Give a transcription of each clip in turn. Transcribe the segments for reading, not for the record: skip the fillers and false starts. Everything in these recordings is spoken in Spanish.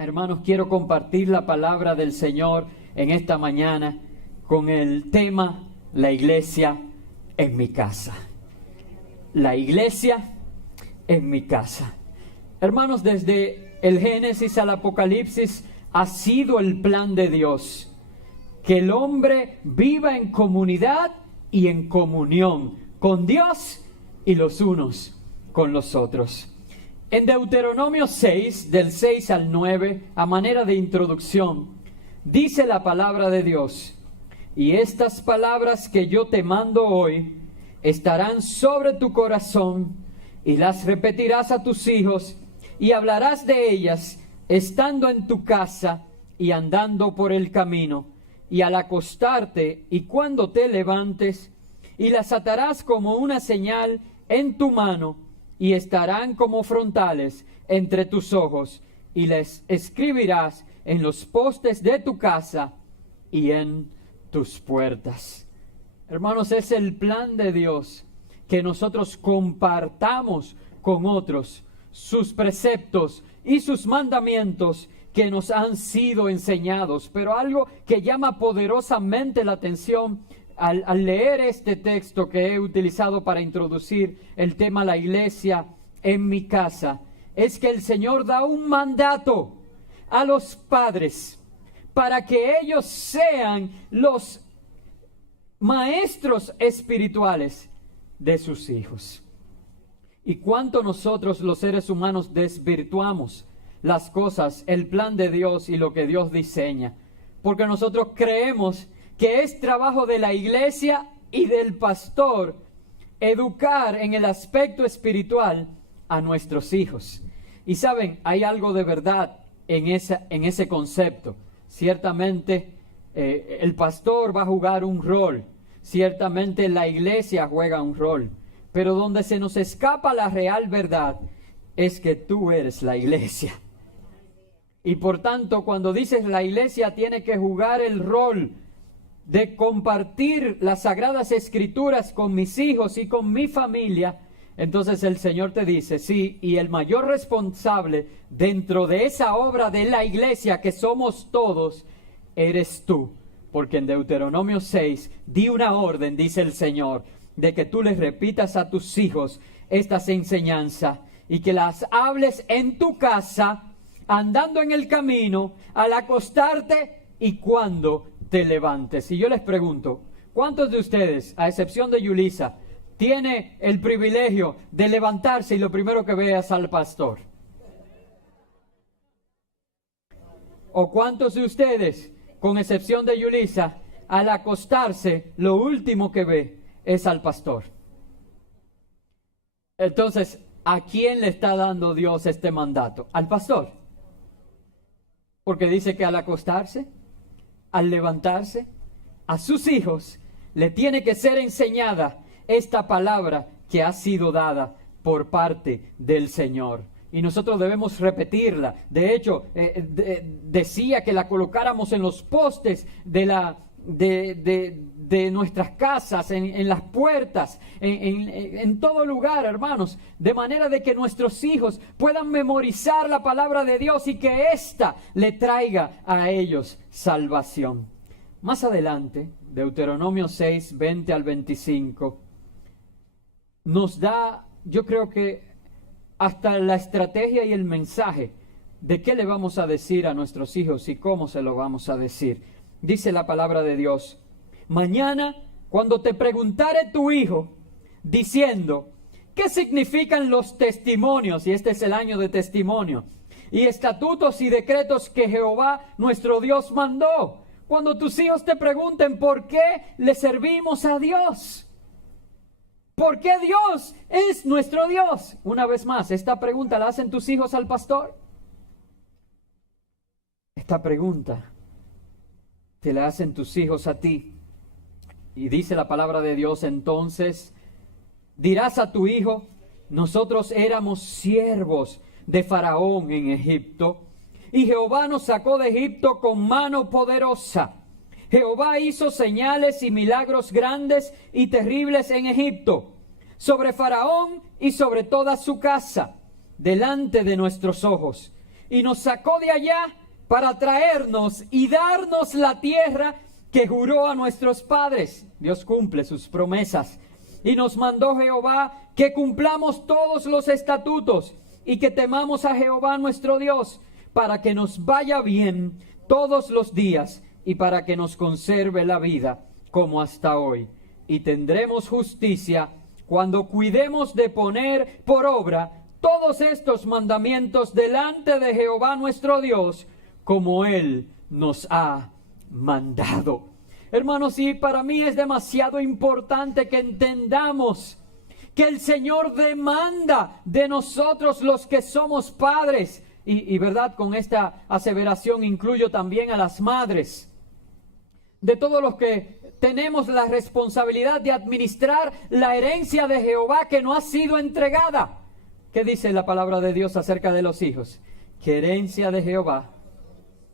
Hermanos, quiero compartir la palabra del Señor en esta mañana con el tema La iglesia en mi casa. La iglesia en mi casa. Hermanos, desde el Génesis al Apocalipsis ha sido el plan de Dios que el hombre viva en comunidad y en comunión con Dios y los unos con los otros. En Deuteronomio 6, del 6 al 9, a manera de introducción, dice la palabra de Dios: y estas palabras que yo te mando hoy estarán sobre tu corazón, y las repetirás a tus hijos, y hablarás de ellas estando en tu casa y andando por el camino, y al acostarte y cuando te levantes, y las atarás como una señal en tu mano, y estarán como frontales entre tus ojos, y les escribirás en los postes de tu casa y en tus puertas. Hermanos, es el plan de Dios que nosotros compartamos con otros sus preceptos y sus mandamientos que nos han sido enseñados. Pero algo que llama poderosamente la atención al leer este texto que he utilizado para introducir el tema la iglesia en mi casa, es que el Señor da un mandato a los padres para que ellos sean los maestros espirituales de sus hijos. Y cuánto nosotros los seres humanos desvirtuamos las cosas, el plan de Dios y lo que Dios diseña, porque nosotros creemos que es trabajo de la iglesia y del pastor educar en el aspecto espiritual a nuestros hijos. Y saben, hay algo de verdad en ese concepto. Ciertamente el pastor va a jugar un rol, ciertamente la iglesia juega un rol, pero donde se nos escapa la real verdad es que tú eres la iglesia. Y por tanto, cuando dices la iglesia tiene que jugar el rol de compartir las sagradas escrituras con mis hijos y con mi familia, entonces el Señor te dice, sí, y el mayor responsable dentro de esa obra de la iglesia que somos todos, eres tú. Porque en Deuteronomio 6, di una orden, dice el Señor, de que tú les repitas a tus hijos estas enseñanzas y que las hables en tu casa, andando en el camino, al acostarte y cuando te levantes. Y yo les pregunto, ¿cuántos de ustedes, a excepción de Yulisa, tiene el privilegio de levantarse y lo primero que ve es al pastor? ¿O cuántos de ustedes, con excepción de Yulisa, al acostarse, lo último que ve es al pastor? Entonces, ¿a quién le está dando Dios este mandato? ¿Al pastor? Porque dice que al acostarse, al levantarse, a sus hijos le tiene que ser enseñada esta palabra que ha sido dada por parte del Señor. Y nosotros debemos repetirla. De hecho, decía que la colocáramos en los postes de nuestras casas, en las puertas, en todo lugar, hermanos, de manera de que nuestros hijos puedan memorizar la palabra de Dios y que ésta le traiga a ellos salvación. Más adelante, Deuteronomio 6, 20 al 25, nos da, yo creo que hasta la estrategia y el mensaje de qué le vamos a decir a nuestros hijos y cómo se lo vamos a decir. Dice la palabra de Dios: mañana, cuando te preguntare tu hijo, diciendo, ¿qué significan los testimonios? Y este es el año de testimonio. Y estatutos y decretos que Jehová nuestro Dios mandó. Cuando tus hijos te pregunten por qué le servimos a Dios. ¿Por qué Dios es nuestro Dios? Una vez más, ¿esta pregunta la hacen tus hijos al pastor? Esta pregunta te la hacen tus hijos a ti. Y dice la palabra de Dios: entonces dirás a tu hijo, nosotros éramos siervos de Faraón en Egipto, y Jehová nos sacó de Egipto con mano poderosa. Jehová hizo señales y milagros grandes y terribles en Egipto, sobre Faraón y sobre toda su casa, delante de nuestros ojos. y nos sacó de allá para traernos y darnos la tierra que juró a nuestros padres. Dios cumple sus promesas. Y nos mandó Jehová que cumplamos todos los estatutos y que temamos a Jehová nuestro Dios, para que nos vaya bien todos los días y para que nos conserve la vida como hasta hoy. Y tendremos justicia cuando cuidemos de poner por obra todos estos mandamientos delante de Jehová nuestro Dios, como Él nos ha mandado. Hermanos, y para mí es demasiado importante que entendamos que el Señor demanda de nosotros los que somos padres. Y verdad, con esta aseveración incluyo también a las madres. De todos los que tenemos la responsabilidad de administrar la herencia de Jehová que no ha sido entregada. ¿Qué dice la palabra de Dios acerca de los hijos? Que herencia de Jehová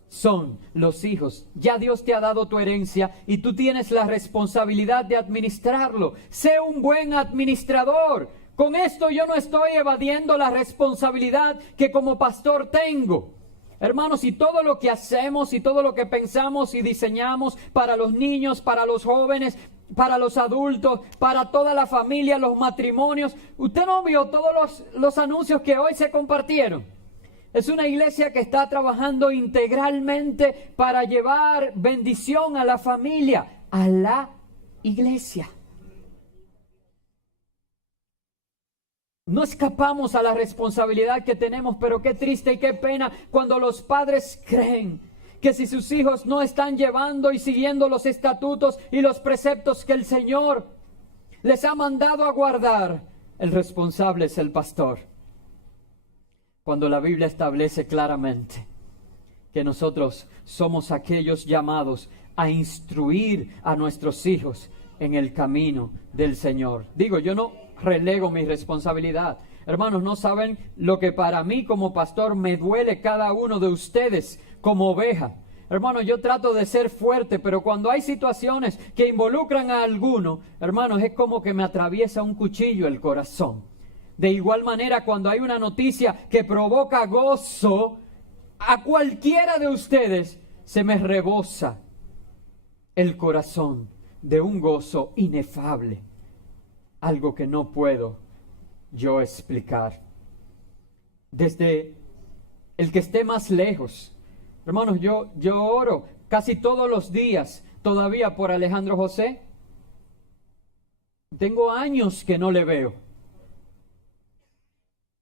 son los hijos. Ya Dios te ha dado tu herencia y tú tienes la responsabilidad de administrarlo. Sé un buen administrador. Con esto yo no estoy evadiendo la responsabilidad que como pastor tengo. Hermanos, y todo lo que hacemos y todo lo que pensamos y diseñamos para los niños, para los jóvenes, para los adultos, para toda la familia, los matrimonios. ¿Usted no vio todos los anuncios que hoy se compartieron? Es una iglesia que está trabajando integralmente para llevar bendición a la familia, a la iglesia. No escapamos a la responsabilidad que tenemos, pero qué triste y qué pena cuando los padres creen que si sus hijos no están llevando y siguiendo los estatutos y los preceptos que el Señor les ha mandado a guardar, el responsable es el pastor. Cuando la Biblia establece claramente que nosotros somos aquellos llamados a instruir a nuestros hijos en el camino del Señor. Digo, yo no relego mi responsabilidad. Hermanos, no saben lo que para mí como pastor me duele cada uno de ustedes como oveja. Hermanos, yo trato de ser fuerte, pero cuando hay situaciones que involucran a alguno, hermanos, es como que me atraviesa un cuchillo el corazón. De igual manera, cuando hay una noticia que provoca gozo a cualquiera de ustedes, se me rebosa el corazón de un gozo inefable. Algo que no puedo yo explicar. Desde el que esté más lejos. Hermanos, yo oro casi todos los días todavía por Alejandro José. Tengo años que no le veo.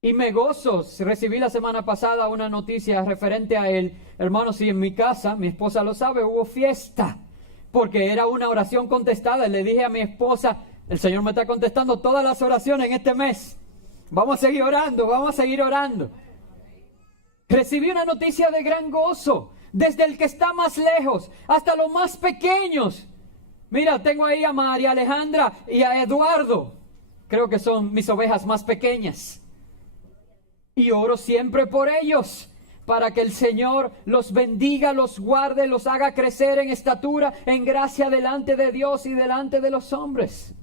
Y me gozo. Recibí la semana pasada una noticia referente a él. Hermanos, y en mi casa, mi esposa lo sabe, hubo fiesta. Porque era una oración contestada. Le dije a mi esposa, el Señor me está contestando todas las oraciones en este mes. Vamos a seguir orando, vamos a seguir orando. Recibí una noticia de gran gozo. Desde el que está más lejos hasta los más pequeños. Mira, tengo ahí a María Alejandra y a Eduardo. Creo que son mis ovejas más pequeñas. Y oro siempre por ellos, para que el Señor los bendiga, los guarde, los haga crecer en estatura, en gracia delante de Dios y delante de los hombres.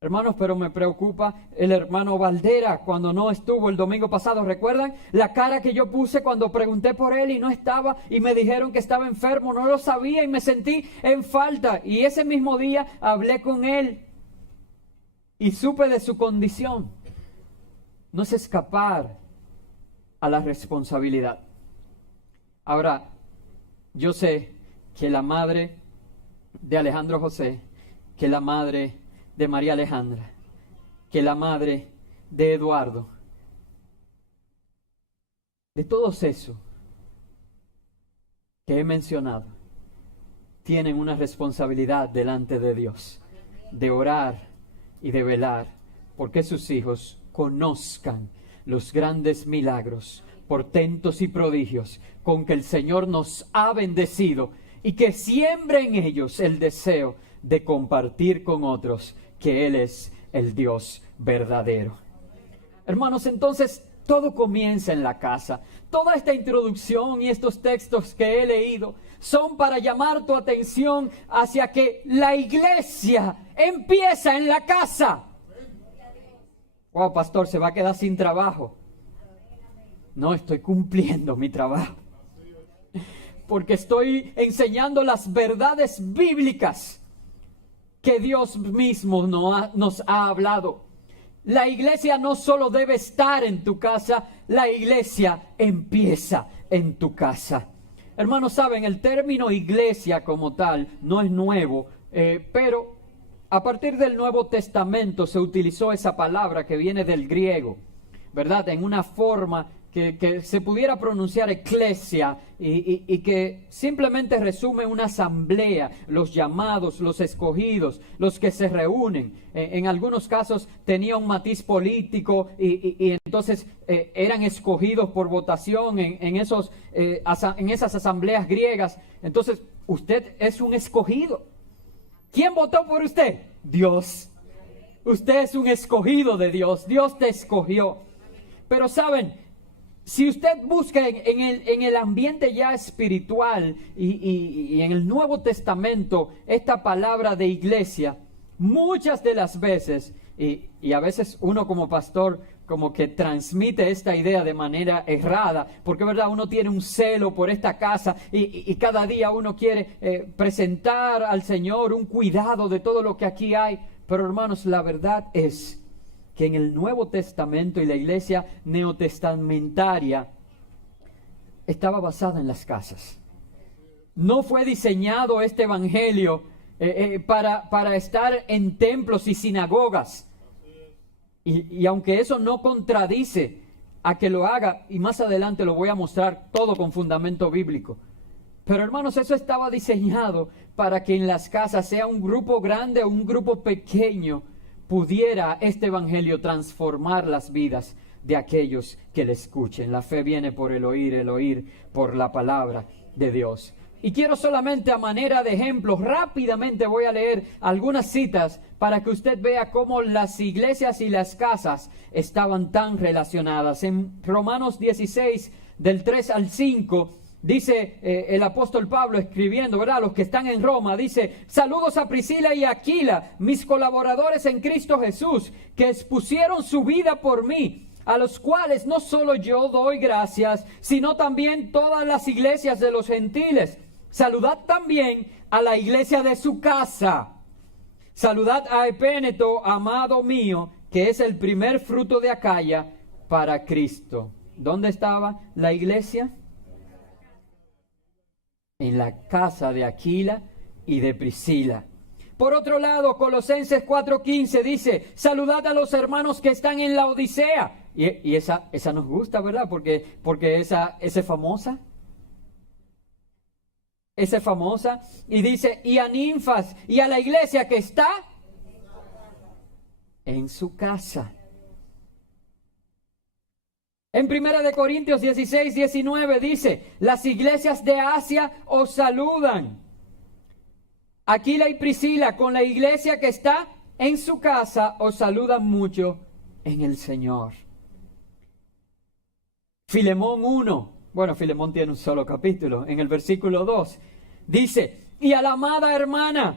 Hermanos, pero me preocupa el hermano Valdera cuando no estuvo el domingo pasado. ¿Recuerdan la cara que yo puse cuando pregunté por él y no estaba? Y me dijeron que estaba enfermo, no lo sabía y me sentí en falta. Y ese mismo día hablé con él y supe de su condición. No es escapar a la responsabilidad. Ahora, yo sé que la madre de Alejandro José, que la madre de María Alejandra, que la madre de Eduardo, de todos esos que he mencionado, tienen una responsabilidad delante de Dios, de orar y de velar, porque sus hijos conozcan los grandes milagros, portentos y prodigios con que el Señor nos ha bendecido y que siembre en ellos el deseo de compartir con otros que Él es el Dios verdadero. Hermanos, entonces todo comienza en la casa. Toda esta introducción y estos textos que he leído son para llamar tu atención hacia que la iglesia empieza en la casa. Wow, pastor, se va a quedar sin trabajo. No, estoy cumpliendo mi trabajo. Porque estoy enseñando las verdades bíblicas que Dios mismo nos ha hablado. La iglesia no solo debe estar en tu casa, la iglesia empieza en tu casa. Hermanos, saben, el término iglesia como tal no es nuevo, pero a partir del Nuevo Testamento se utilizó esa palabra que viene del griego, ¿verdad? En una forma que se pudiera pronunciar eclesia y que simplemente resume una asamblea, los llamados, los escogidos, los que se reúnen. En algunos casos tenía un matiz político y entonces eran escogidos por votación en esas asambleas griegas. Entonces, usted es un escogido. ¿Quién votó por usted? Dios. Usted es un escogido de Dios. Dios te escogió. Pero saben, si usted busca en el ambiente ya espiritual y en el Nuevo Testamento esta palabra de iglesia, muchas de las veces, y a veces uno como pastor como que transmite esta idea de manera errada, porque verdad, uno tiene un celo por esta casa y cada día uno quiere presentar al Señor un cuidado de todo lo que aquí hay. Pero hermanos, la verdad es que en el Nuevo Testamento y la iglesia neotestamentaria estaba basada en las casas. No fue diseñado este evangelio para estar en templos y sinagogas. Y aunque eso no contradice a que lo haga, y más adelante lo voy a mostrar todo con fundamento bíblico. Pero hermanos, eso estaba diseñado para que en las casas, sea un grupo grande o un grupo pequeño, pudiera este evangelio transformar las vidas de aquellos que le escuchen. La fe viene por el oír por la palabra de Dios. Y quiero solamente a manera de ejemplo, rápidamente voy a leer algunas citas para que usted vea cómo las iglesias y las casas estaban tan relacionadas. En Romanos 16, del 3 al 5, dice el apóstol Pablo escribiendo, ¿verdad? Los que están en Roma, dice: saludos a Priscila y Aquila, mis colaboradores en Cristo Jesús, que expusieron su vida por mí, a los cuales no solo yo doy gracias, sino también todas las iglesias de los gentiles. Saludad también a la iglesia de su casa. Saludad a Epéneto, amado mío, que es el primer fruto de Acaya para Cristo. ¿Dónde estaba la iglesia? En la casa de Aquila y de Priscila. Por otro lado, Colosenses 4:15 dice: saludad a los hermanos que están en la Odisea. Y esa nos gusta, ¿verdad? Porque esa es famosa. Esa es famosa. Y dice: y a Ninfas y a la iglesia que está en su casa. En 1 Corintios 16:19 dice: las iglesias de Asia os saludan. Aquila y Priscila con la iglesia que está en su casa os saludan mucho en el Señor. Filemón 1. Bueno, Filemón tiene un solo capítulo. En el versículo 2 dice: y a la amada hermana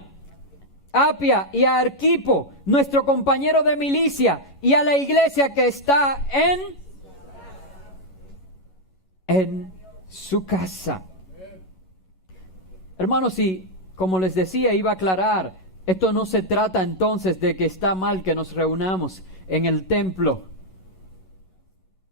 Apia y a Arquipo, nuestro compañero de milicia, y a la iglesia que está en su casa. Hermanos, y como les decía, iba a aclarar, esto no se trata entonces de que está mal que nos reunamos en el templo.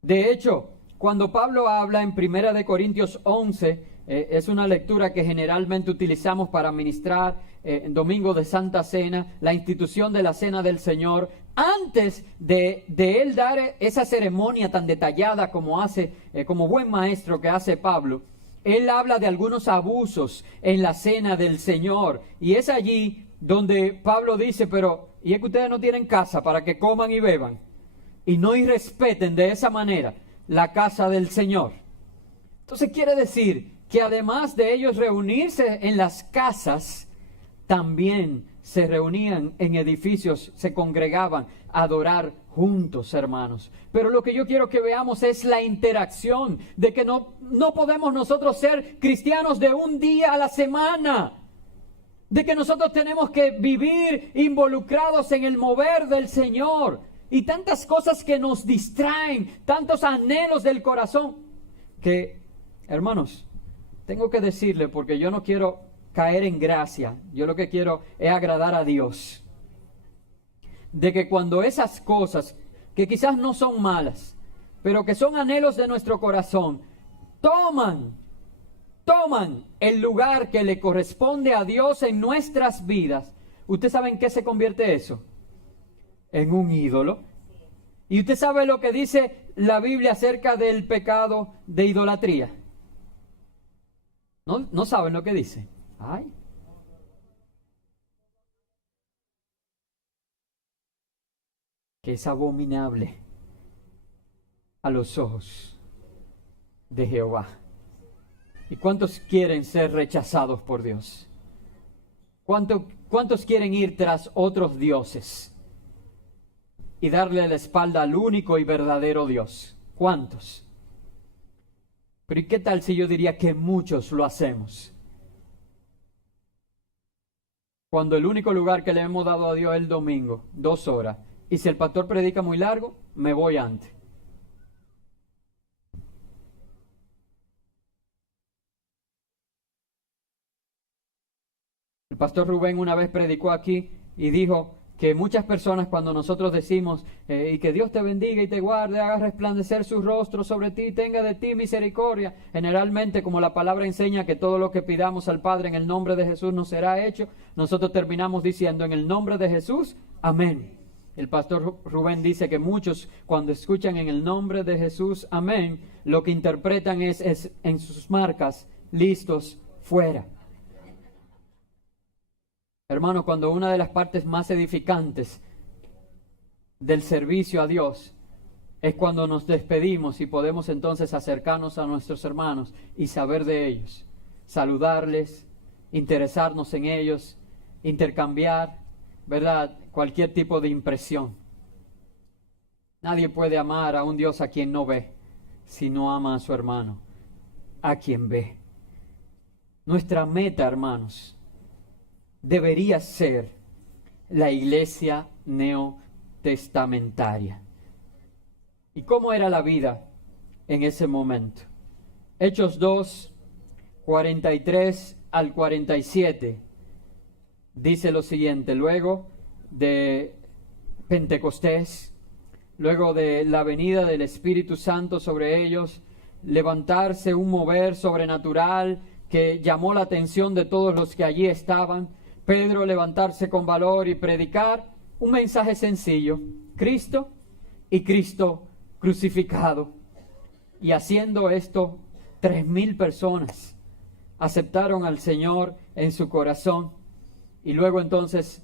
De hecho, cuando Pablo habla en 1 Corintios 11, es una lectura que generalmente utilizamos para ministrar en Domingo de Santa Cena, la institución de la Cena del Señor. Antes de él dar esa ceremonia tan detallada como hace, como buen maestro que hace Pablo, él habla de algunos abusos en la Cena del Señor. Y es allí donde Pablo dice: pero, ¿y es que ustedes no tienen casa para que coman y beban? Y no irrespeten de esa manera la casa del Señor. Entonces quiere decir que además de ellos reunirse en las casas, también se reunían en edificios, se congregaban a adorar juntos, hermanos. Pero lo que yo quiero que veamos es la interacción, de que no podemos nosotros ser cristianos de un día a la semana, de que nosotros tenemos que vivir involucrados en el mover del Señor. y tantas cosas que nos distraen, tantos anhelos del corazón, que, hermanos, tengo que decirle, porque yo no quiero caer en gracia, yo lo que quiero es agradar a Dios, de que cuando esas cosas, que quizás no son malas, pero que son anhelos de nuestro corazón, toman el lugar que le corresponde a Dios en nuestras vidas, ¿usted sabe en qué se convierte eso? En un ídolo. ¿Y usted sabe lo que dice la Biblia acerca del pecado de idolatría? ¿No saben lo que dice? Ay. Que es abominable a los ojos de Jehová. ¿Y cuántos quieren ser rechazados por Dios? ¿Cuántos quieren ir tras otros dioses y darle la espalda al único y verdadero Dios? ¿Cuántos? Pero ¿y qué tal si yo diría que muchos lo hacemos? Cuando el único lugar que le hemos dado a Dios es el domingo, 2 horas, y si el pastor predica muy largo, me voy antes. El pastor Rubén una vez predicó aquí y dijo que muchas personas, cuando nosotros decimos y que Dios te bendiga y te guarde, haga resplandecer su rostro sobre ti, tenga de ti misericordia, generalmente, como la palabra enseña que todo lo que pidamos al Padre en el nombre de Jesús nos será hecho, nosotros terminamos diciendo en el nombre de Jesús, amén. El pastor Rubén dice que muchos, cuando escuchan en el nombre de Jesús, amén, lo que interpretan es en sus marcas, listos, fuera. Hermano, cuando una de las partes más edificantes del servicio a Dios es cuando nos despedimos y podemos entonces acercarnos a nuestros hermanos y saber de ellos, saludarles, interesarnos en ellos, intercambiar, ¿verdad?, cualquier tipo de impresión. Nadie puede amar a un Dios a quien no ve, si no ama a su hermano, a quien ve. Nuestra meta, hermanos, debería ser la iglesia neotestamentaria. ¿Y cómo era la vida en ese momento? Hechos 2, 43 al 47 dice lo siguiente: luego de Pentecostés, luego de la venida del Espíritu Santo sobre ellos, levantarse un mover sobrenatural que llamó la atención de todos los que allí estaban. Pedro levantarse con valor y predicar un mensaje sencillo: Cristo y Cristo crucificado. Y haciendo esto, 3,000 personas aceptaron al Señor en su corazón. Y luego entonces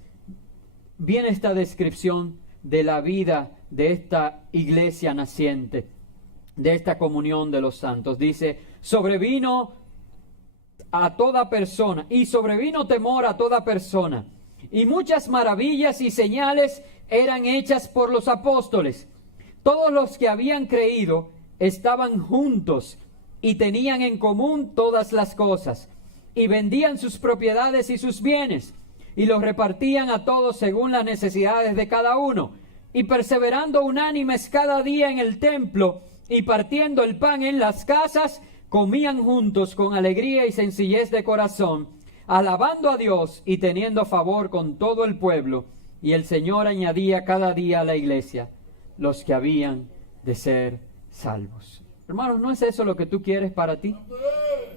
viene esta descripción de la vida de esta iglesia naciente, de esta comunión de los santos. Dice: sobrevino a toda persona, y sobrevino temor a toda persona, y muchas maravillas y señales eran hechas por los apóstoles. Todos los que habían creído estaban juntos y tenían en común todas las cosas, y vendían sus propiedades y sus bienes, y los repartían a todos según las necesidades de cada uno, y perseverando unánimes cada día en el templo, y partiendo el pan en las casas, comían juntos con alegría y sencillez de corazón, alabando a Dios y teniendo favor con todo el pueblo. Y el Señor añadía cada día a la iglesia los que habían de ser salvos. Hermanos, ¿no es eso lo que tú quieres para ti?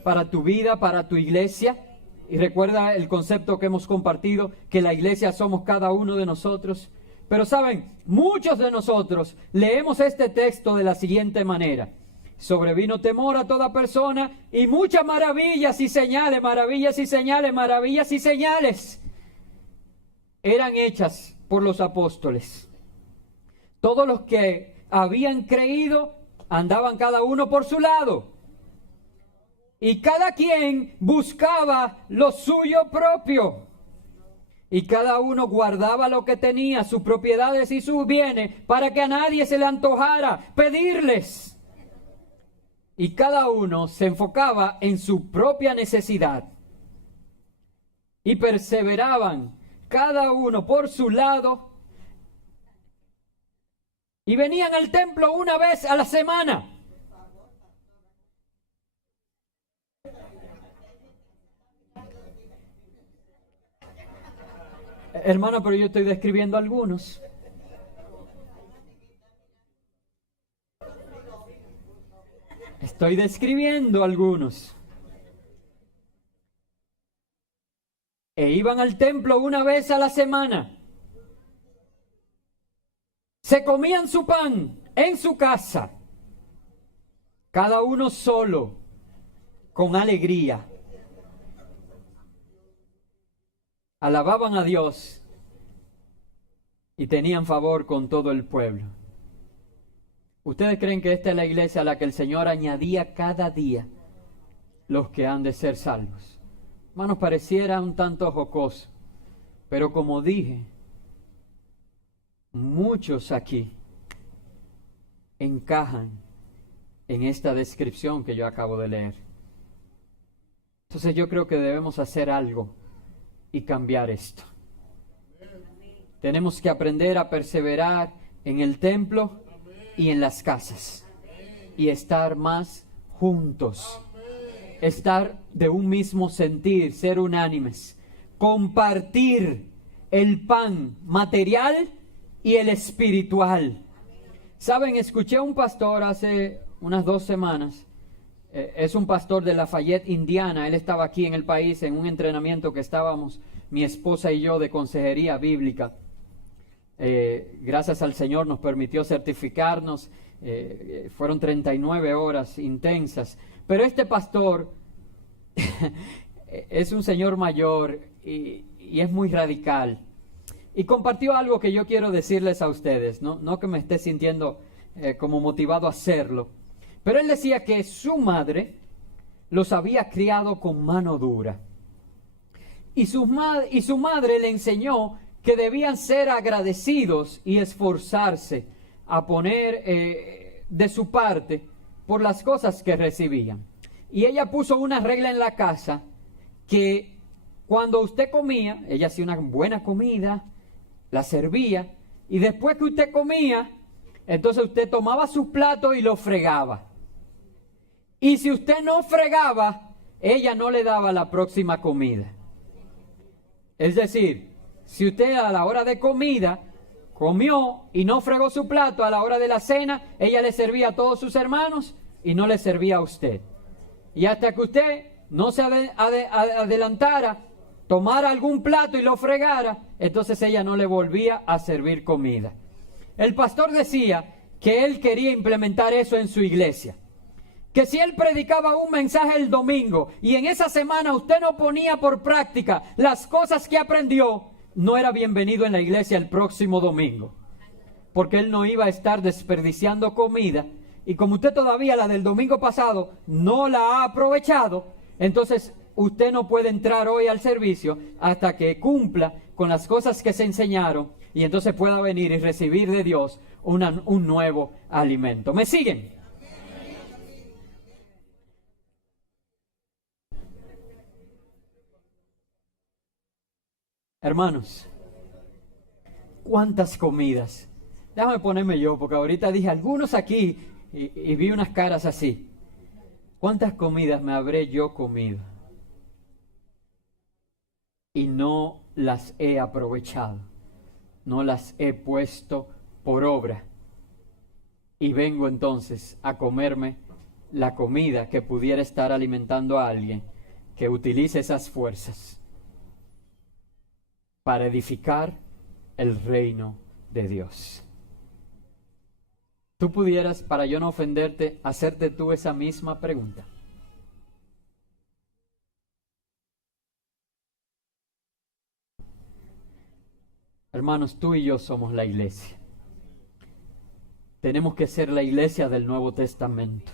Para tu vida, para tu iglesia. Y recuerda el concepto que hemos compartido, que la iglesia somos cada uno de nosotros. Pero saben, muchos de nosotros leemos este texto de la siguiente manera: sobrevino temor a toda persona, y muchas maravillas y señales, maravillas y señales, maravillas y señales eran hechas por los apóstoles. Todos los que habían creído andaban cada uno por su lado, y cada quien buscaba lo suyo propio, y cada uno guardaba lo que tenía, sus propiedades y sus bienes, para que a nadie se le antojara pedirles. Y cada uno se enfocaba en su propia necesidad. Y perseveraban cada uno por su lado y venían al templo una vez a la semana. Hermano, pero yo estoy describiendo algunos. Estoy describiendo algunos. E iban al templo una vez a la semana. Se comían su pan en su casa, cada uno solo, con alegría. Alababan a Dios y tenían favor con todo el pueblo. ¿Ustedes creen que esta es la iglesia a la que el Señor añadía cada día los que han de ser salvos? Hermanos, pareciera un tanto jocoso, pero como dije, muchos aquí encajan en esta descripción que yo acabo de leer. Entonces yo creo que debemos hacer algo y cambiar esto. Tenemos que aprender a perseverar en el templo y en las casas y estar más juntos, estar de un mismo sentir, ser unánimes, compartir el pan material y el espiritual. Saben, escuché a un pastor hace unas 2 semanas. Es un pastor de Lafayette, Indiana. Él estaba aquí en el país en un entrenamiento que estábamos, mi esposa y yo, de consejería bíblica. Gracias al Señor nos permitió certificarnos. Fueron 39 horas intensas. Pero este pastor es un señor mayor y es muy radical. Y compartió algo que yo quiero decirles a ustedes, no que me esté sintiendo como motivado a hacerlo. Pero él decía que su madre los había criado con mano dura. Y su madre le enseñó que debían ser agradecidos y esforzarse a poner de su parte por las cosas que recibían. Y ella puso una regla en la casa que cuando usted comía, ella hacía una buena comida, la servía, y después que usted comía, entonces usted tomaba su plato y lo fregaba. Y si usted no fregaba, ella no le daba la próxima comida. Es decir, si usted a la hora de comida comió y no fregó su plato, a la hora de la cena, ella le servía a todos sus hermanos y no le servía a usted. Y hasta que usted no se adelantara, tomara algún plato y lo fregara, entonces ella no le volvía a servir comida. El pastor decía que él quería implementar eso en su iglesia. Que si él predicaba un mensaje el domingo y en esa semana usted no ponía por práctica las cosas que aprendió, no era bienvenido en la iglesia el próximo domingo. Porque él no iba a estar desperdiciando comida. Y como usted todavía la del domingo pasado no la ha aprovechado, entonces usted no puede entrar hoy al servicio hasta que cumpla con las cosas que se enseñaron y entonces pueda venir y recibir de Dios un nuevo alimento. ¿Me siguen? Hermanos, ¿cuántas comidas? Déjame ponerme yo, porque ahorita dije algunos aquí y vi unas caras así. ¿Cuántas comidas me habré yo comido? Y no las he aprovechado, no las he puesto por obra. Y vengo entonces a comerme la comida que pudiera estar alimentando a alguien que utilice esas fuerzas para edificar el reino de Dios. Tú pudieras, para yo no ofenderte, hacerte tú esa misma pregunta. Hermanos, tú y yo somos la iglesia. Tenemos que ser la iglesia del Nuevo Testamento.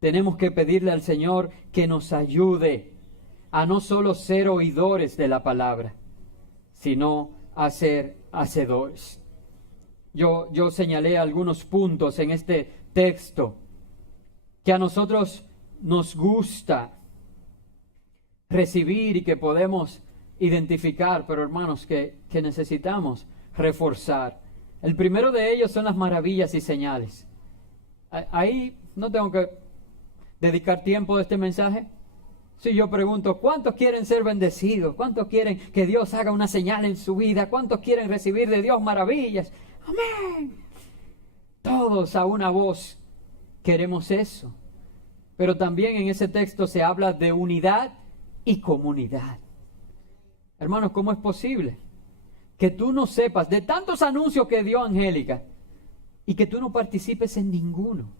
Tenemos que pedirle al Señor que nos ayude a no solo ser oidores de la palabra, sino a ser hacedores. Yo señalé algunos puntos en este texto que a nosotros nos gusta recibir y que podemos identificar, pero hermanos, que necesitamos reforzar. El primero de ellos son las maravillas y señales. Ahí no tengo que dedicar tiempo de este mensaje. Si yo pregunto, ¿cuántos quieren ser bendecidos? ¿Cuántos quieren que Dios haga una señal en su vida? ¿Cuántos quieren recibir de Dios maravillas? ¡Amén! Todos a una voz queremos eso. Pero también en ese texto se habla de unidad y comunidad. Hermanos, ¿cómo es posible que tú no sepas de tantos anuncios que dio Angélica y que tú no participes en ninguno?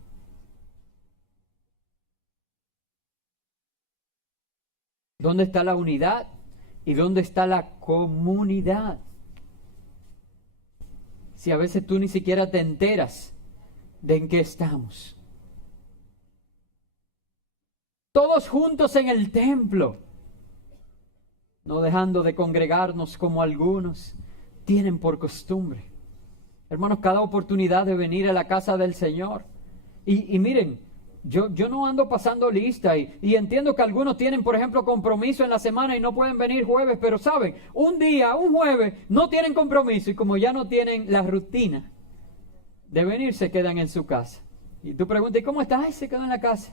¿Dónde está la unidad y dónde está la comunidad? Si a veces tú ni siquiera te enteras de en qué estamos. Todos juntos en el templo, no dejando de congregarnos como algunos tienen por costumbre. Hermanos, cada oportunidad de venir a la casa del Señor. Y miren, yo no ando pasando lista y entiendo que algunos tienen, por ejemplo, compromiso en la semana y no pueden venir jueves, pero saben, un jueves, no tienen compromiso y como ya no tienen la rutina de venir, se quedan en su casa. Y tú preguntas, ¿y cómo estás? Ay, se quedó en la casa.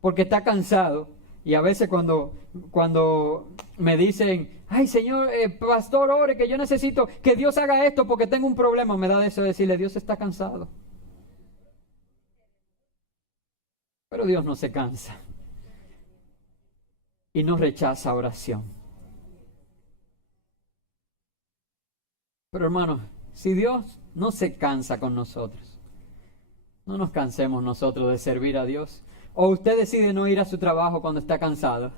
Porque está cansado. Y a veces cuando me dicen, ay Señor, pastor, ore que yo necesito que Dios haga esto porque tengo un problema, me da de eso decirle, Dios está cansado. Pero Dios no se cansa y no rechaza oración. Pero hermanos, si Dios no se cansa con nosotros, no nos cansemos nosotros de servir a Dios. ¿O usted decide no ir a su trabajo cuando está cansado?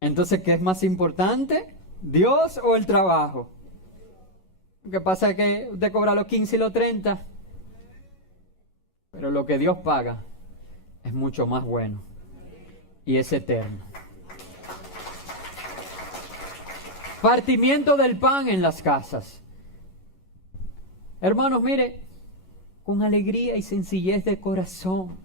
Entonces, ¿qué es más importante? ¿Dios o el trabajo? Lo que pasa es que usted cobra los 15 y los 30. Pero lo que Dios paga es mucho más bueno. Y es eterno. Partimiento del pan en las casas. Hermanos, mire, con alegría y sencillez de corazón.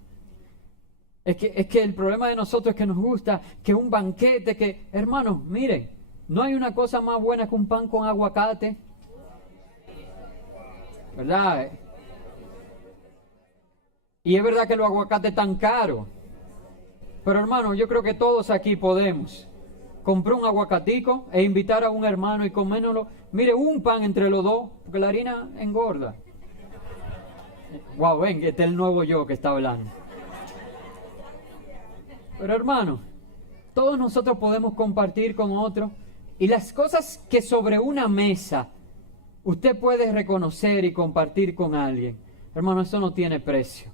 Es que el problema de nosotros es que nos gusta que un banquete, que... Hermanos, miren, no hay una cosa más buena que un pan con aguacate. ¿Verdad? Y es verdad que los aguacates están caros. Pero hermanos, yo creo que todos aquí podemos comprar un aguacatico e invitar a un hermano y comérnoslo. Mire, un pan entre los dos, porque la harina engorda. Wow, ven, este es el nuevo yo que está hablando. Pero hermano, todos nosotros podemos compartir con otros y las cosas que sobre una mesa usted puede reconocer y compartir con alguien, hermano, eso no tiene precio.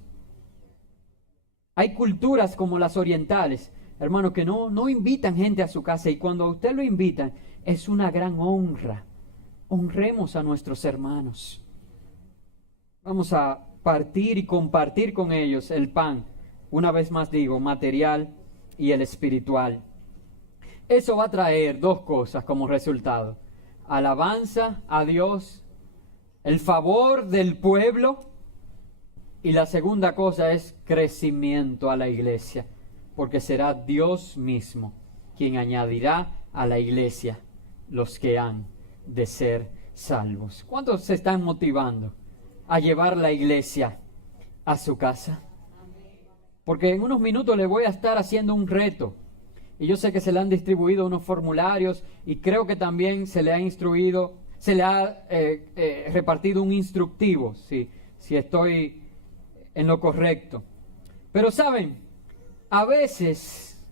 Hay culturas como las orientales, hermano, que no invitan gente a su casa y cuando a usted lo invitan es una gran honra. Honremos a nuestros hermanos. Vamos a partir y compartir con ellos el pan, una vez más digo, material y el espiritual. Eso va a traer dos cosas como resultado: alabanza a Dios, el favor del pueblo, y la segunda cosa es crecimiento a la iglesia, porque será Dios mismo quien añadirá a la iglesia los que han de ser salvos. ¿Cuántos se están motivando a llevar la iglesia a su casa? Porque en unos minutos le voy a estar haciendo un reto. Y yo sé que se le han distribuido unos formularios y creo que también se le ha instruido, se le ha repartido un instructivo, si estoy en lo correcto. Pero saben, a veces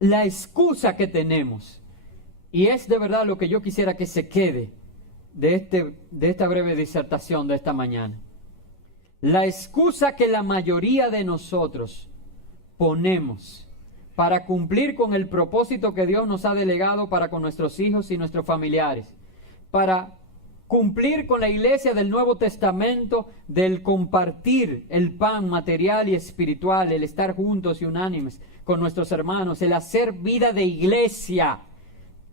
la excusa que tenemos, y es de verdad lo que yo quisiera que se quede de esta breve disertación de esta mañana. La excusa que la mayoría de nosotros ponemos para cumplir con el propósito que Dios nos ha delegado para con nuestros hijos y nuestros familiares, para cumplir con la iglesia del Nuevo Testamento, del compartir el pan material y espiritual, el estar juntos y unánimes con nuestros hermanos, el hacer vida de iglesia,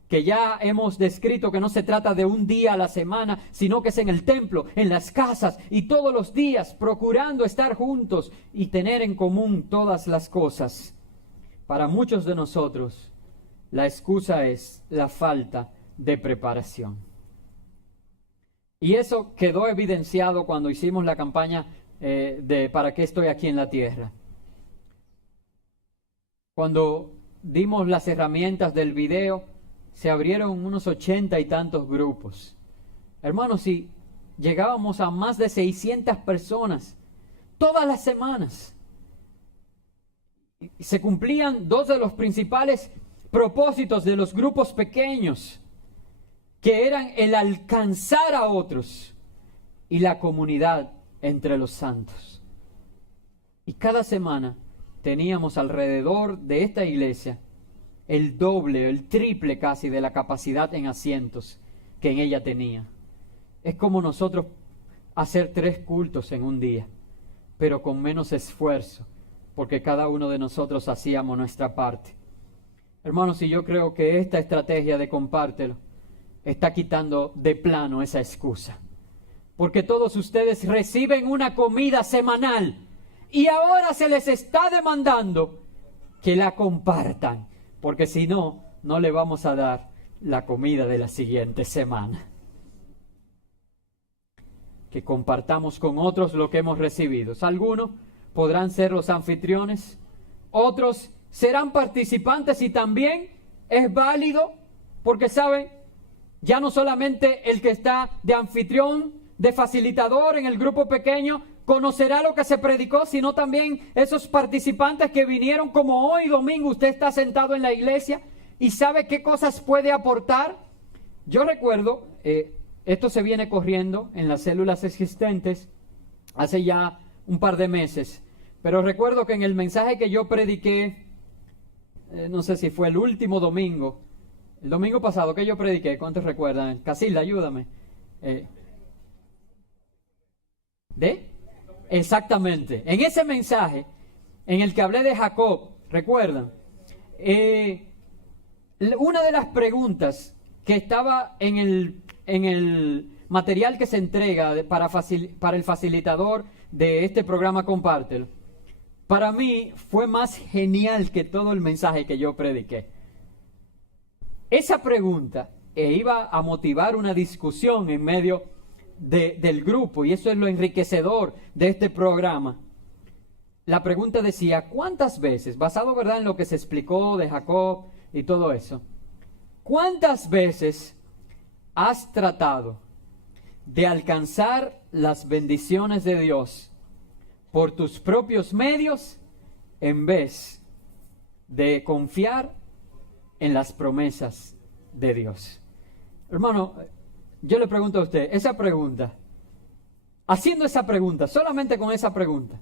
que ya hemos descrito que no se trata de un día a la semana, sino que es en el templo, en las casas y todos los días, procurando estar juntos y tener en común todas las cosas. Para muchos de nosotros, la excusa es la falta de preparación. Y eso quedó evidenciado cuando hicimos la campaña de ¿Para qué estoy aquí en la tierra? Cuando dimos las herramientas del video, se abrieron unos 80 y tantos grupos. Hermanos, si llegábamos a más de 600 personas todas las semanas, se cumplían dos de los principales propósitos de los grupos pequeños, que eran el alcanzar a otros y la comunidad entre los santos. Y cada semana teníamos alrededor de esta iglesia el doble, el triple casi de la capacidad en asientos que en ella tenía. Es como nosotros hacer 3 cultos en un día, pero con menos esfuerzo, porque cada uno de nosotros hacíamos nuestra parte. Hermanos, y yo creo que esta estrategia de compártelo está quitando de plano esa excusa, porque todos ustedes reciben una comida semanal y ahora se les está demandando que la compartan, porque si no, no le vamos a dar la comida de la siguiente semana. Que compartamos con otros lo que hemos recibido. Algunos podrán ser los anfitriones, otros serán participantes, y también es válido, porque saben, ya no solamente el que está de anfitrión, de facilitador en el grupo pequeño, conocerá lo que se predicó, sino también esos participantes que vinieron, como hoy domingo usted está sentado en la iglesia y sabe qué cosas puede aportar. Yo recuerdo, esto se viene corriendo en las células existentes hace ya un par de meses, pero recuerdo que en el mensaje que yo prediqué, no sé si fue el último domingo, el domingo pasado que yo prediqué, ¿cuántos recuerdan? Casilda, ayúdame. Exactamente. En ese mensaje, en el que hablé de Jacob, ¿recuerdan? Una de las preguntas que estaba en el material que se entrega para el facilitador de este programa Compártelo, para mí fue más genial que todo el mensaje que yo prediqué. Esa pregunta iba a motivar una discusión en medio del grupo, y eso es lo enriquecedor de este programa. La pregunta decía: ¿cuántas veces, basado, verdad, en lo que se explicó de Jacob y todo eso, cuántas veces has tratado de alcanzar las bendiciones de Dios por tus propios medios en vez de confiar en las promesas de Dios? Hermano, yo le pregunto a usted, esa pregunta, haciendo esa pregunta, solamente con esa pregunta,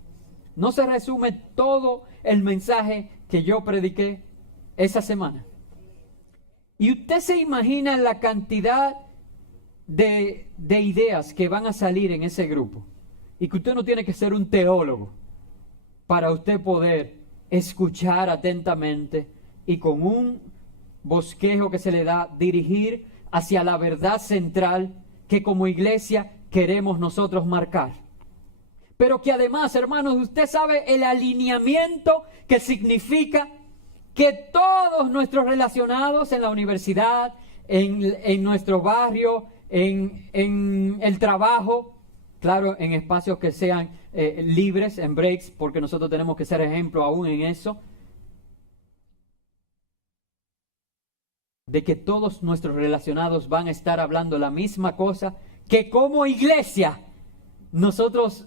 ¿no se resume todo el mensaje que yo prediqué esa semana? Y usted se imagina la cantidad de ideas que van a salir en ese grupo, y que usted no tiene que ser un teólogo para usted poder escuchar atentamente y con un bosquejo que se le da, dirigir hacia la verdad central que como iglesia queremos nosotros marcar. Pero que además, hermanos, usted sabe el alineamiento que significa que todos nuestros relacionados en la universidad, en nuestro barrio, en el trabajo, claro, en espacios que sean libres, en breaks, porque nosotros tenemos que ser ejemplo aún en eso, de que todos nuestros relacionados van a estar hablando la misma cosa, que como iglesia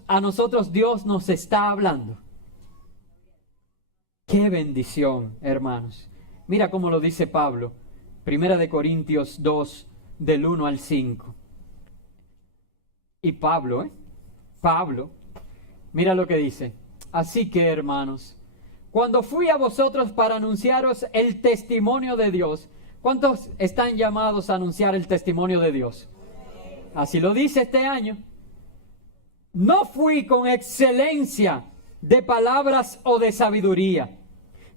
a nosotros Dios nos está hablando. ¡Qué bendición, hermanos! Mira cómo lo dice Pablo, 1 Corintios 2, del 1 al 5. Y Pablo, mira lo que dice: así que, hermanos, cuando fui a vosotros para anunciaros el testimonio de Dios. ¿Cuántos están llamados a anunciar el testimonio de Dios? Así lo dice este año. No fui con excelencia de palabras o de sabiduría,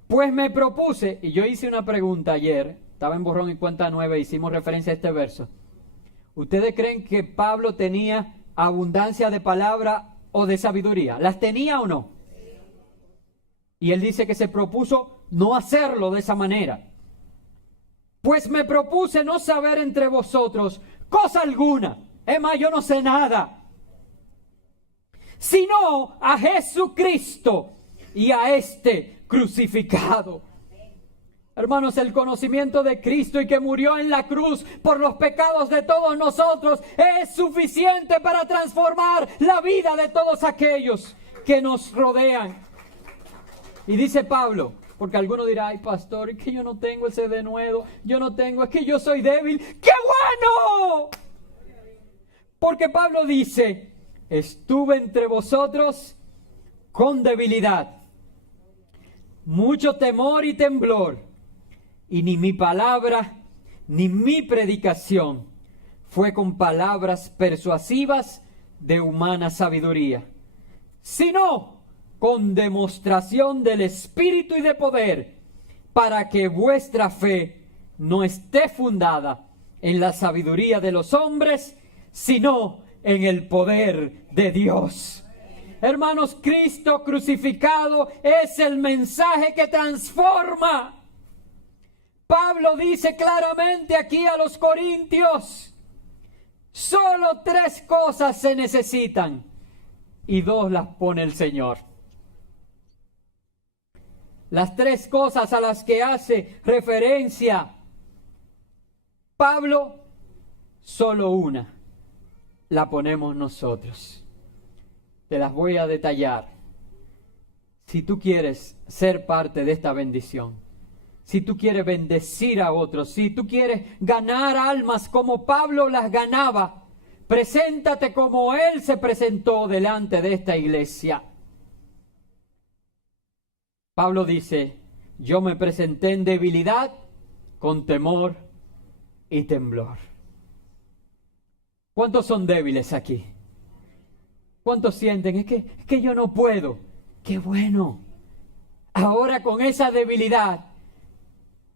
pues me propuse, y yo hice una pregunta ayer, estaba en borrón y cuenta nueva, hicimos referencia a este verso. ¿Ustedes creen que Pablo tenía abundancia de palabra o de sabiduría? ¿Las tenía o no? Y él dice que se propuso no hacerlo de esa manera. Pues me propuse no saber entre vosotros cosa alguna. Es más, yo no sé nada. Sino a Jesucristo y a este crucificado. Hermanos, el conocimiento de Cristo y que murió en la cruz por los pecados de todos nosotros es suficiente para transformar la vida de todos aquellos que nos rodean. Y dice Pablo, porque alguno dirá, ay pastor, es que yo no tengo ese denuedo, yo no tengo, es que yo soy débil. ¡Qué bueno! Porque Pablo dice, estuve entre vosotros con debilidad, mucho temor y temblor, y ni mi palabra ni mi predicación fue con palabras persuasivas de humana sabiduría, sino con demostración del Espíritu y de poder, para que vuestra fe no esté fundada en la sabiduría de los hombres, sino en el poder de Dios. Hermanos, Cristo crucificado es el mensaje que transforma. Pablo dice claramente aquí a los corintios, solo 3 cosas se necesitan y 2 las pone el Señor. Las 3 cosas a las que hace referencia Pablo, solo una la ponemos nosotros. Te las voy a detallar. Si tú quieres ser parte de esta bendición, si tú quieres bendecir a otros, si tú quieres ganar almas como Pablo las ganaba, preséntate como él se presentó delante de esta iglesia. Pablo dice, yo me presenté en debilidad, con temor y temblor. ¿Cuántos son débiles aquí? ¿Cuántos sienten? Es que yo no puedo. ¡Qué bueno! Ahora con esa debilidad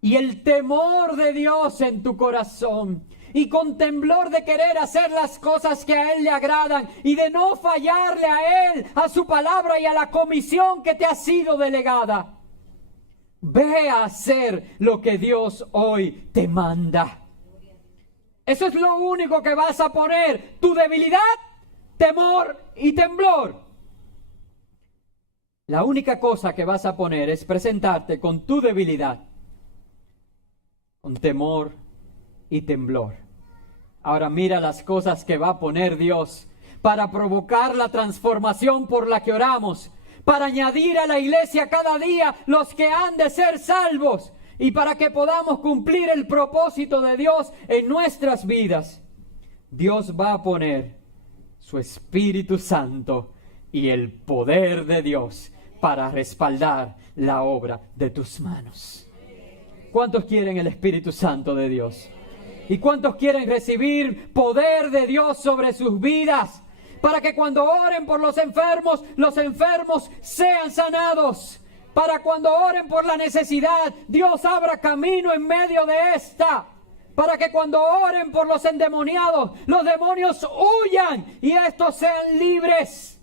y el temor de Dios en tu corazón y con temblor de querer hacer las cosas que a Él le agradan y de no fallarle a Él, a su palabra y a la comisión que te ha sido delegada, ve a hacer lo que Dios hoy te manda. Eso es lo único que vas a poner, tu debilidad, temor y temblor. La única cosa que vas a poner es presentarte con tu debilidad, con temor y temblor. Ahora mira las cosas que va a poner Dios para provocar la transformación por la que oramos, para añadir a la iglesia cada día los que han de ser salvos y para que podamos cumplir el propósito de Dios en nuestras vidas. Dios va a poner su Espíritu Santo y el poder de Dios para respaldar la obra de tus manos. ¿Cuántos quieren el Espíritu Santo de Dios? ¿Y cuántos quieren recibir poder de Dios sobre sus vidas? Para que cuando oren por los enfermos sean sanados. Para cuando oren por la necesidad, Dios abra camino en medio de esta. Para que cuando oren por los endemoniados, los demonios huyan y estos sean libres.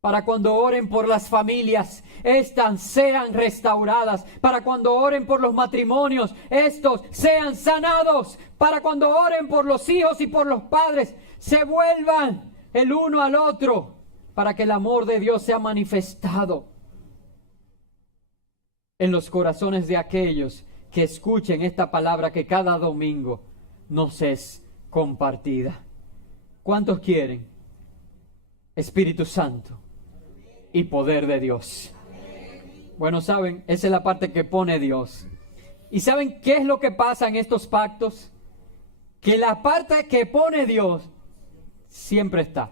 Para cuando oren por las familias, estas sean restauradas. Para cuando oren por los matrimonios, estos sean sanados. Para cuando oren por los hijos y por los padres, se vuelvan el uno al otro, para que el amor de Dios sea manifestado en los corazones de aquellos que escuchen esta palabra que cada domingo nos es compartida. ¿Cuántos quieren Espíritu Santo y poder de Dios? Bueno, saben, esa es la parte que pone Dios. ¿Y saben qué es lo que pasa en estos pactos? Que la parte que pone Dios siempre está.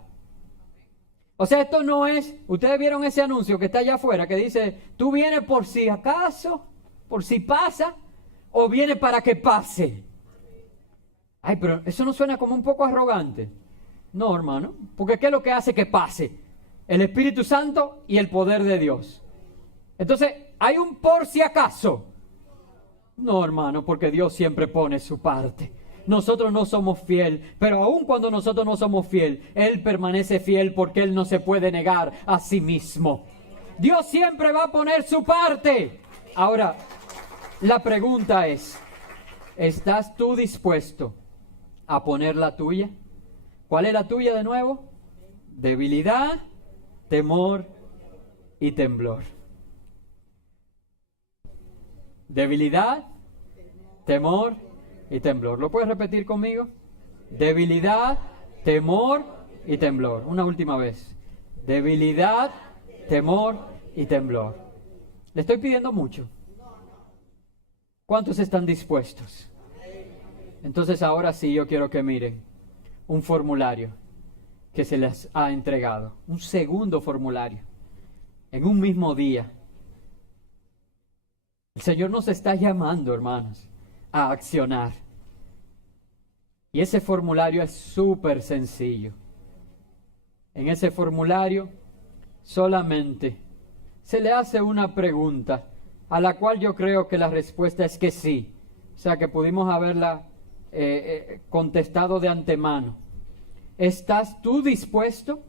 O sea, esto no es... Ustedes vieron ese anuncio que está allá afuera que dice, tú vienes por si acaso, por si pasa, o vienes para que pase. Ay, pero eso no suena como un poco arrogante. No, hermano, porque ¿qué es lo que hace que pase? El Espíritu Santo y el poder de Dios. Entonces, ¿hay un por si acaso? No, hermano, porque Dios siempre pone su parte. Nosotros no somos fiel, pero aun cuando nosotros no somos fiel, Él permanece fiel porque Él no se puede negar a sí mismo. Dios siempre va a poner su parte. Ahora, La pregunta es, ¿estás tú dispuesto a poner la tuya? ¿Cuál es la tuya de nuevo? Debilidad, temor y temblor. Debilidad, temor y temblor. ¿Lo puedes repetir conmigo? Debilidad, temor y temblor. Una última vez. Debilidad, temor y temblor. Le estoy pidiendo mucho. ¿Cuántos están dispuestos? Entonces ahora sí yo quiero que miren un formulario que se les ha entregado. Un segundo formulario. En un mismo día. El Señor nos está llamando, hermanos, a accionar. Y ese formulario es súper sencillo. En ese formulario solamente se le hace una pregunta a la cual yo creo que la respuesta es que sí. O sea que pudimos haberla contestado de antemano. ¿Estás tú dispuesto?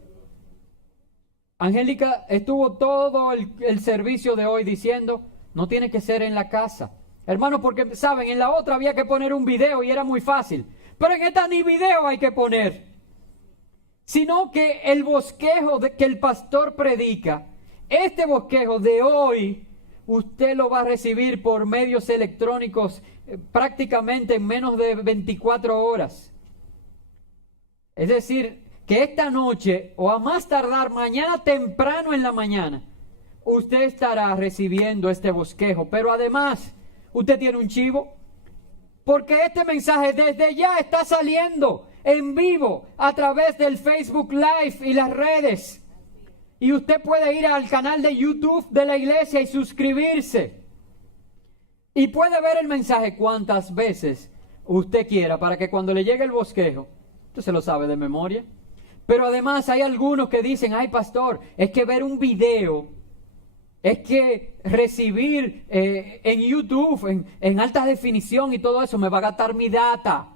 Angélica estuvo todo el servicio de hoy diciendo, no tiene que ser en la casa. Hermano, porque saben, en la otra había que poner un video y era muy fácil. Pero en esta ni video hay que poner. Sino que el bosquejo que el pastor predica, este bosquejo de hoy, usted lo va a recibir por medios electrónicos prácticamente en menos de 24 horas. Es decir, que esta noche o a más tardar mañana temprano en la mañana, usted estará recibiendo este bosquejo. Pero además, usted tiene un chivo, porque este mensaje desde ya está saliendo en vivo a través del Facebook Live y las redes. Y usted puede ir al canal de YouTube de la iglesia y suscribirse. Y puede ver el mensaje cuantas veces usted quiera para que cuando le llegue el bosquejo, usted se lo sabe de memoria. Pero además hay algunos que dicen, ay pastor, es que ver un video, es que recibir en YouTube, en alta definición y todo eso me va a gastar mi data.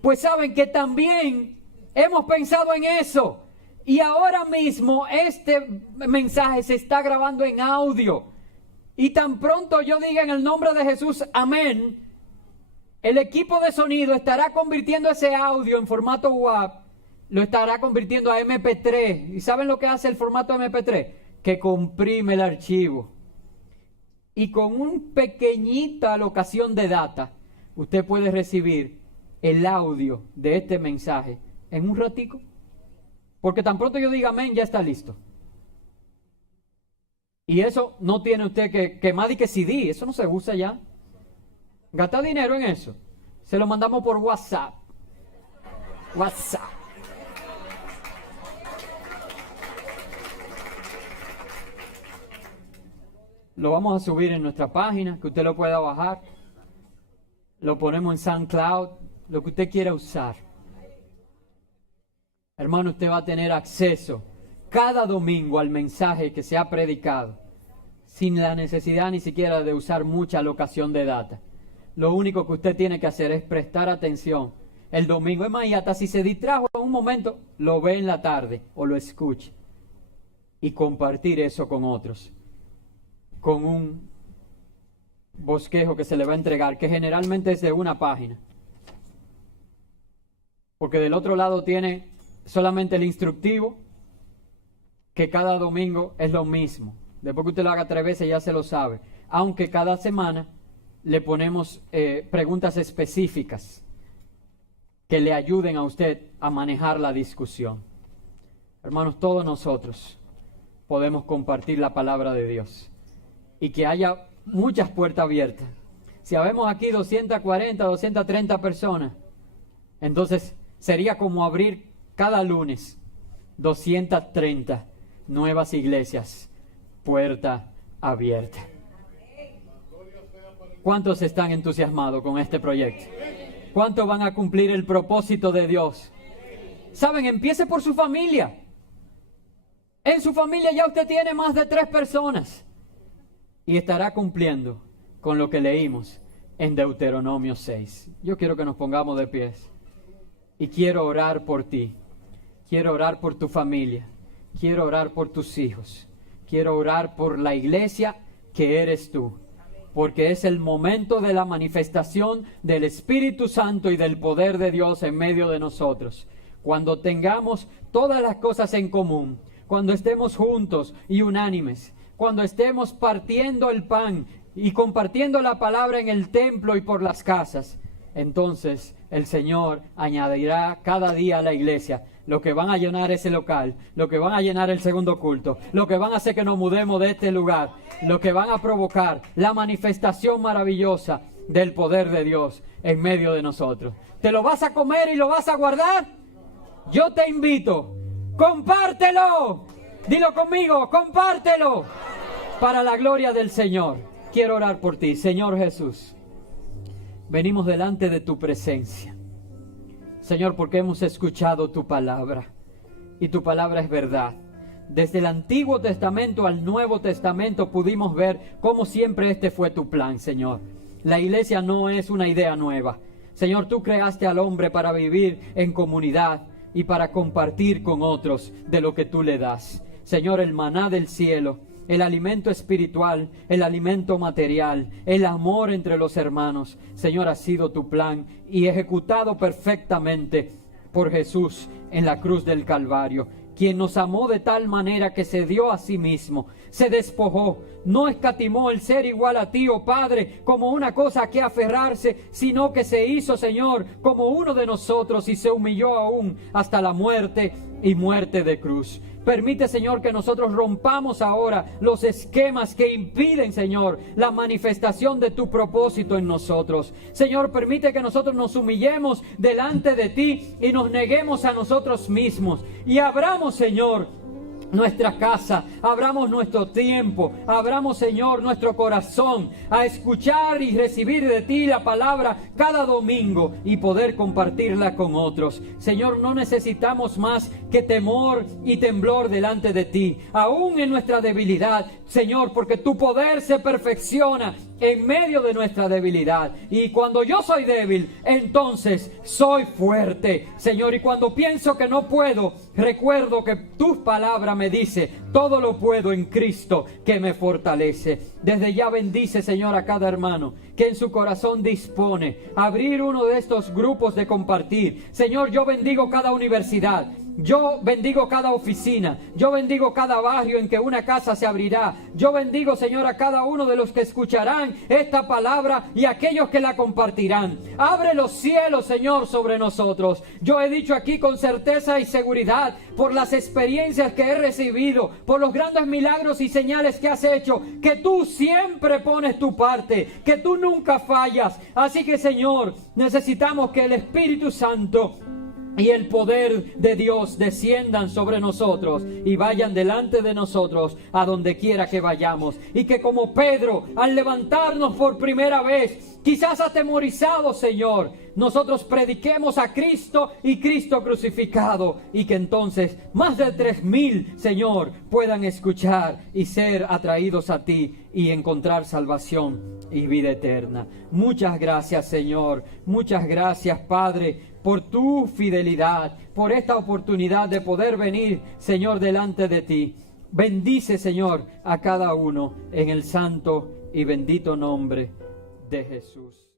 Pues saben que también hemos pensado en eso. Y ahora mismo este mensaje se está grabando en audio. Y tan pronto yo diga en el nombre de Jesús, amén, el equipo de sonido estará convirtiendo ese audio en formato WAV, lo estará convirtiendo a MP3. ¿Y saben lo que hace el formato MP3? Que comprime el archivo. Y con una pequeñita alocación de data, usted puede recibir el audio de este mensaje en un ratico. Porque tan pronto yo diga amén, ya está listo. Y eso no tiene usted que más de que CD, eso no se usa ya. Gasta dinero en eso. Se lo mandamos por WhatsApp. WhatsApp. Lo vamos a subir en nuestra página, que usted lo pueda bajar. Lo ponemos en SoundCloud, lo que usted quiera usar. Hermano, usted va a tener acceso cada domingo al mensaje que se ha predicado, sin la necesidad ni siquiera de usar mucha alocación de data. Lo único que usted tiene que hacer es prestar atención el domingo. Es más, y hasta si se distrajo en un momento, lo ve en la tarde o lo escuche. Y compartir eso con otros. Con un bosquejo que se le va a entregar, que generalmente es de una página. Porque del otro lado tiene solamente el instructivo, que cada domingo es lo mismo. Después que usted lo haga 3 veces ya se lo sabe. Aunque cada semana le ponemos preguntas específicas que le ayuden a usted a manejar la discusión. Hermanos, todos nosotros podemos compartir la palabra de Dios y que haya muchas puertas abiertas. Si habemos aquí 240, 230 personas, entonces sería como abrir cada lunes 230 nuevas iglesias, puerta abierta. ¿Cuántos están entusiasmados con este proyecto? ¿Cuántos van a cumplir el propósito de Dios? Saben, empiece por su familia. En su familia ya usted tiene más de 3 personas y estará cumpliendo con lo que leímos en Deuteronomio 6. Yo quiero que nos pongamos de pies y quiero orar por ti. Quiero orar por tu familia. Quiero orar por tus hijos. Quiero orar por la iglesia que eres tú. porque es el momento de la manifestación del Espíritu Santo y del poder de Dios en medio de nosotros. Cuando tengamos todas las cosas en común, cuando estemos juntos y unánimes, cuando estemos partiendo el pan y compartiendo la palabra en el templo y por las casas, entonces el Señor añadirá cada día a la iglesia lo que van a llenar ese local, lo que van a llenar el segundo culto, lo que van a hacer que nos mudemos de este lugar, lo que van a provocar la manifestación maravillosa del poder de Dios en medio de nosotros. ¿Te lo vas a comer y lo vas a guardar? Yo te invito, compártelo. Dilo conmigo, compártelo para la gloria del Señor. Quiero orar por ti, Señor Jesús. Venimos delante de tu presencia, Señor, porque hemos escuchado tu palabra y tu palabra es verdad. Desde el Antiguo Testamento al Nuevo Testamento pudimos ver cómo siempre este fue tu plan, Señor. La iglesia no es una idea nueva. Señor, tú creaste al hombre para vivir en comunidad y para compartir con otros de lo que tú le das. Señor, el maná del cielo, el alimento espiritual, el alimento material, el amor entre los hermanos, Señor, ha sido tu plan y ejecutado perfectamente por Jesús en la cruz del Calvario, quien nos amó de tal manera que se dio a sí mismo, se despojó, no escatimó el ser igual a ti, oh Padre, como una cosa a que aferrarse, sino que se hizo, Señor, como uno de nosotros y se humilló aún hasta la muerte y muerte de cruz. Permite, Señor, que nosotros rompamos ahora los esquemas que impiden, Señor, la manifestación de tu propósito en nosotros. Señor, permite que nosotros nos humillemos delante de ti y nos neguemos a nosotros mismos y abramos, Señor, nuestra casa, abramos nuestro tiempo, abramos, Señor, nuestro corazón a escuchar y recibir de ti la palabra cada domingo y poder compartirla con otros. Señor, no necesitamos más que temor y temblor delante de ti, aún en nuestra debilidad, Señor, porque tu poder se perfecciona en medio de nuestra debilidad. Y cuando yo soy débil, entonces soy fuerte, Señor. Y cuando pienso que no puedo, recuerdo que tu palabra me dice: todo lo puedo en Cristo que me fortalece. Desde ya bendice, Señor, a cada hermano que en su corazón dispone abrir uno de estos grupos de compartir. Señor, yo bendigo cada universidad. Yo bendigo cada oficina, yo bendigo cada barrio en que una casa se abrirá. Yo bendigo, Señor, a cada uno de los que escucharán esta palabra y aquellos que la compartirán. Abre los cielos, Señor, sobre nosotros. Yo he dicho aquí con certeza y seguridad, por las experiencias que he recibido, por los grandes milagros y señales que has hecho, que tú siempre pones tu parte, que tú nunca fallas. Así que, Señor, necesitamos que el Espíritu Santo y el poder de Dios desciendan sobre nosotros y vayan delante de nosotros a donde quiera que vayamos. Y que como Pedro, al levantarnos por primera vez, quizás atemorizado, Señor, nosotros prediquemos a Cristo y Cristo crucificado. Y que entonces más de 3,000, Señor, puedan escuchar y ser atraídos a ti y encontrar salvación y vida eterna. Muchas gracias, Señor. Muchas gracias, Padre, por tu fidelidad, por esta oportunidad de poder venir, Señor, delante de ti. Bendice, Señor, a cada uno en el santo y bendito nombre de Jesús.